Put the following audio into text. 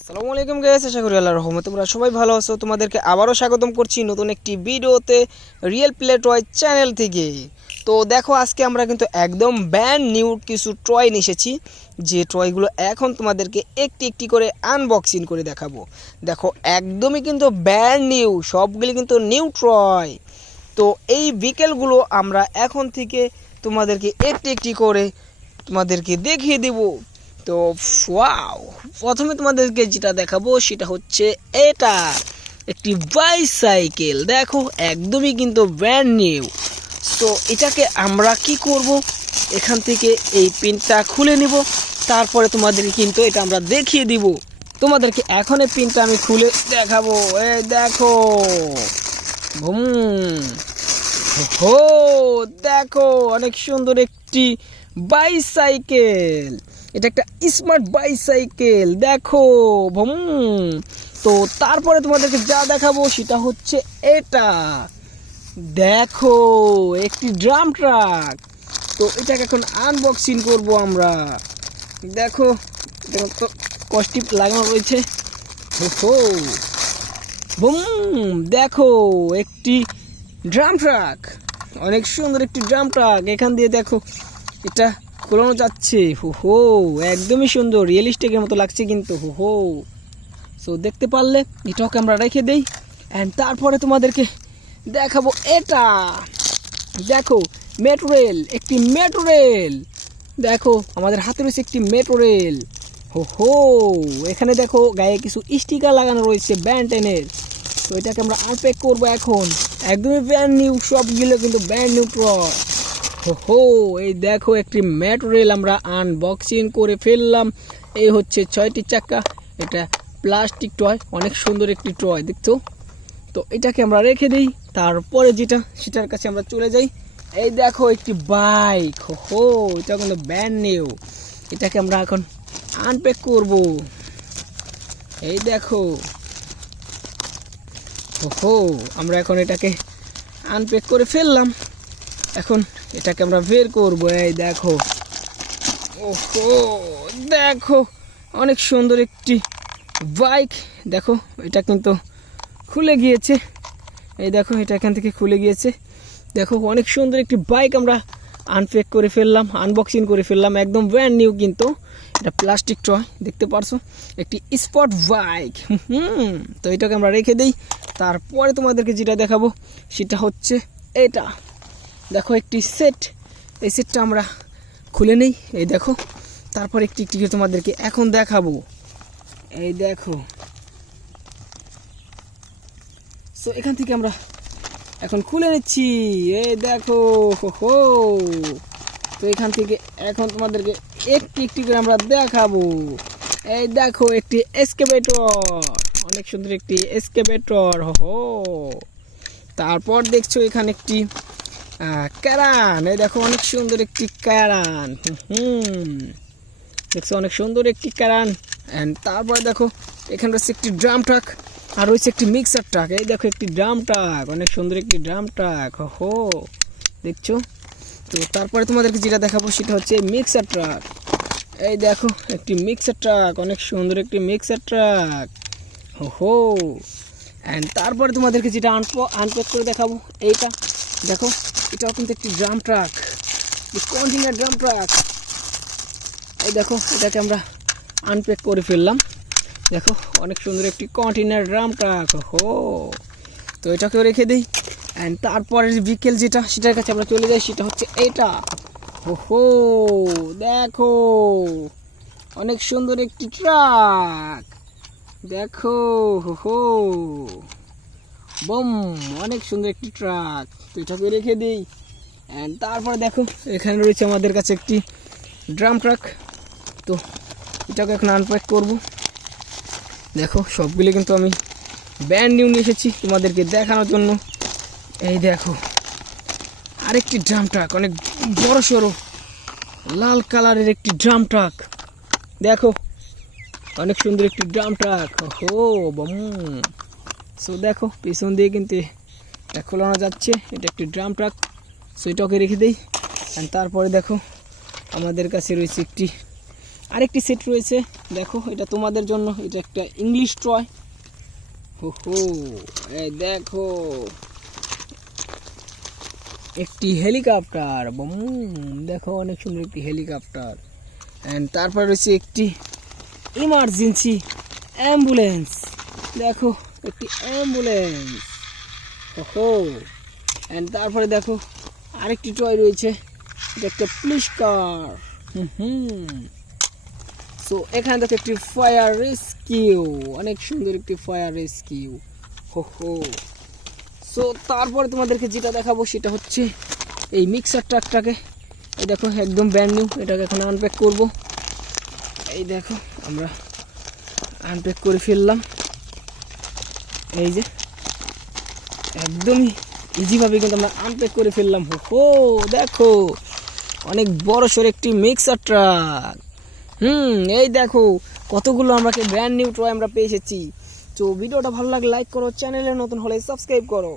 আসসালামু আলাইকুম গাইস, আশা করি আল্লাহর রহমতে তোমরা সবাই ভালো আছো। তোমাদেরকে আবারও স্বাগতম করছি নতুন একটি ভিডিওতে রিয়েল প্লে টয় চ্যানেল থেকে। তো দেখো, আজকে আমরা কিন্তু একদম ব্র্যান্ড নিউ কিছু টয় নিয়ে এসেছি, যে টয়গুলো এখন তোমাদেরকে একটি একটি করে আনবক্সিং করে দেখাবো। দেখো, একদমই কিন্তু ব্র্যান্ড নিউ, সবগুলি কিন্তু নিউ টয়। তো এই বিকেলগুলো আমরা এখন থেকে তোমাদেরকে একটি একটি করে তোমাদেরকে দেখিয়ে দেবো। তো ওয়াও, প্রথমে তোমাদেরকে যেটা দেখাবো সেটা হচ্ছে এটা একটি বাইসাইকেল। দেখো, একদমই কিন্তু ব্র্যান্ড নিউ। তো এটাকে আমরা কি করব, এখান থেকে এই পিনটা খুলে নিব, তারপরে তোমাদেরকে কিন্তু এটা আমরা দেখিয়ে দিব। তোমাদেরকে এখন এই পিনটা আমি খুলে দেখাবো। এই দেখো, বুম, হো, দেখো অনেক সুন্দর একটি বাইসাইকেল। এটা একটা স্মার্ট বাইসাইকেল, দেখো বুম। তো তারপরে তোমাদেরকে যা দেখাবো সেটা হচ্ছে এটা, দেখো একটি ড্রাম ট্রাক। তো এটাকে এখন আনবক্সিং করব আমরা। দেখো, এটা তো কস্টিপ লাগানো রয়েছে। হো, বুম, দেখো একটি ড্রাম ট্রাক, অনেক সুন্দর একটি ড্রাম ট্রাক। এখান দিয়ে দেখো এটা খোলানো যাচ্ছে। হো, একদমই সুন্দর, রিয়েলিস্টিকের মতো লাগছে কিন্তু। হো, সো দেখতে পারলে এটাকে আমরা রেখে দেই। অ্যান্ড তারপরে তোমাদেরকে দেখাবো এটা, দেখো মেট্রো রেল, একটি মেট্রো রেল। দেখো আমাদের হাতে রয়েছে একটি মেট্রো রেল। হো, এখানে দেখো গায়ে কিছু স্টিকার লাগানো রয়েছে ব্যান্টেনের। তো এটাকে আমরা আনপ্যাক করবো এখন। একদমই ব্র্যান্ড নিউ, সবগুলো কিন্তু ব্র্যান্ড নিউ টয়। হো, এই দেখো একটি মেট্রো রেল আমরা আনবক্সিং করে ফেললাম। এই হচ্ছে 6টি চাকা, এটা প্লাস্টিক টয়, অনেক সুন্দর একটি টয় দেখছো। তো এটাকে আমরা রেখে দিই, তারপরে যেটা সেটার কাছে আমরা চলে যাই। এই দেখো একটি বাইক। হো, এটা কিন্তু ব্র্যান্ড নিউ। এটাকে আমরা এখন আনপ্যাক করব। এই দেখো, হো, আমরা এখন এটাকে আনপ্যাক করে ফেললাম। এখন এটাকে আমরা বের করবো। এই দেখো, ওহো, দেখো অনেক সুন্দর একটি বাইক। দেখো এটা কিন্তু খুলে গিয়েছে। এই দেখো, এটা এখান থেকে খুলে গিয়েছে। দেখো অনেক সুন্দর একটি বাইক আমরা আনপ্যাক করে ফেললাম, আনবক্সিং করে ফেললাম। একদম ব্র্যান্ড নিউ কিন্তু, এটা প্লাস্টিক টয় দেখতে পারছো, একটি স্পট বাইক। তো এটাকে আমরা রেখে দিই। তারপরে তোমাদেরকে যেটা দেখাবো সেটা হচ্ছে এটা, দেখো একটি সেট। এই সেটটা আমরা খুলে নেই। এই দেখো, তারপর একটি একটি করে তোমাদেরকে এখন দেখাবো। এই দেখো, সো এখান থেকে আমরা এখন খুলে নিচ্ছি। এই দেখো, হো, তো এখান থেকে এখন তোমাদেরকে একটি একটি করে আমরা দেখাবো। এই দেখো একটি এসকেভেটর, অনেক সুন্দর একটি এসকেভেটর। হো, তারপর দেখছো এখানে একটি ক্যারান। এই দেখো অনেক সুন্দর একটি ক্যারান। দেখছো অনেক সুন্দর একটি ক্যারান। অ্যান্ড তারপরে দেখো এখানে রয়েছে একটি ড্রাম ট্রাক, আর রয়েছে একটি মিক্সার ট্রাক। এই দেখো একটি ড্রাম ট্রাক, অনেক সুন্দর একটি ড্রাম ট্রাক। হো, দেখছো। তো তারপরে তোমাদেরকে যেটা দেখাবো সেটা হচ্ছে মিক্সার ট্রাক। এই দেখো একটি মিক্সার ট্রাক, অনেক সুন্দর একটি মিক্সার ট্রাক। হো, অ্যান্ড তারপরে তোমাদেরকে যেটা আনপ্যাক করে দেখাবো, এইটা দেখো, এটাও কিন্তু একটি drum truck, container drum truck. এই দেখো, এটাকে আমরা আনপ্যাক করে ফেললাম। দেখো অনেক সুন্দর একটি কন্টেনার ড্রাম ট্রাক। হো, তো এটাকেও রেখে দিই। অ্যান্ড তারপরের বিকেল যেটা সেটার কাছে আমরা চলে যাই, সেটা হচ্ছে এটা। হো, দেখো অনেক সুন্দর একটি ট্রাক, দেখো। হো, বম, অনেক সুন্দর একটি ট্রাক। তো এটাকে রেখে দিই। অ্যান্ড তারপরে দেখো এখানে রয়েছে আমাদের কাছে একটি ড্রাম ট্রাক। তো এটাকে এখন আনপ্যাক করব। দেখো সবগুলো কিন্তু আমি ব্র্যান্ড নিউ নিয়ে এসেছি তোমাদেরকে দেখানোর জন্য। এই দেখো আরেকটি ড্রাম ট্রাক, অনেক বড় সড়ো লাল কালারের একটি ড্রাম ট্রাক। দেখো অনেক সুন্দর একটি ড্রাম ট্রাক। হো, বম। সো দেখো পিছন দিয়ে কিন্তু এটা খোলানো যাচ্ছে, এটা একটি ড্রাম ট্রাক। সো এটাকে রেখে দিই। অ্যান্ড তারপরে দেখো আমাদের কাছে রয়েছে একটি আরেকটি সেট রয়েছে, দেখো এটা তোমাদের জন্য, এটা একটা ইংলিশ টয়। হো হো, এই দেখো একটি হেলিকপ্টার, দেখো অনেক সুন্দর একটি হেলিকপ্টার। অ্যান্ড তারপর রয়েছে একটি ইমার্জেন্সি অ্যাম্বুলেন্স, দেখো একটি অ্যাম্বুলেন্স। ওহো, অ্যান্ড তারপরে দেখো আরেকটি টয় রয়েছে, এটা একটা পুলিশ কার। সো এখানে দেখো একটি ফায়ার রেস্কিউ, অনেক সুন্দর একটি ফায়ার রেস্কিউ। হো হো, সো তারপরে তোমাদেরকে যেটা দেখাবো সেটা হচ্ছে এই মিক্সার ট্রাকটাকে। এই দেখো একদম ব্র্যান্ড নিউ, এটাকে এখন আনপ্যাক করব। এই দেখো আমরা আনপ্যাক করে ফেললাম, এই যে একদমই ইজিভাবে কিন্তু আমরা আনপ্যাক করে ফেললাম। হো দেখো অনেক বড় সড় একটি মিক্সার ট্রাক। এই দেখো কতগুলো আমাকে ব্র্যান্ড নিউ টয় আমরা পেয়ে এসেছি। তো ভিডিওটা ভালো লাগলে লাইক করো, চ্যানেলে নতুন হলে সাবস্ক্রাইব করো।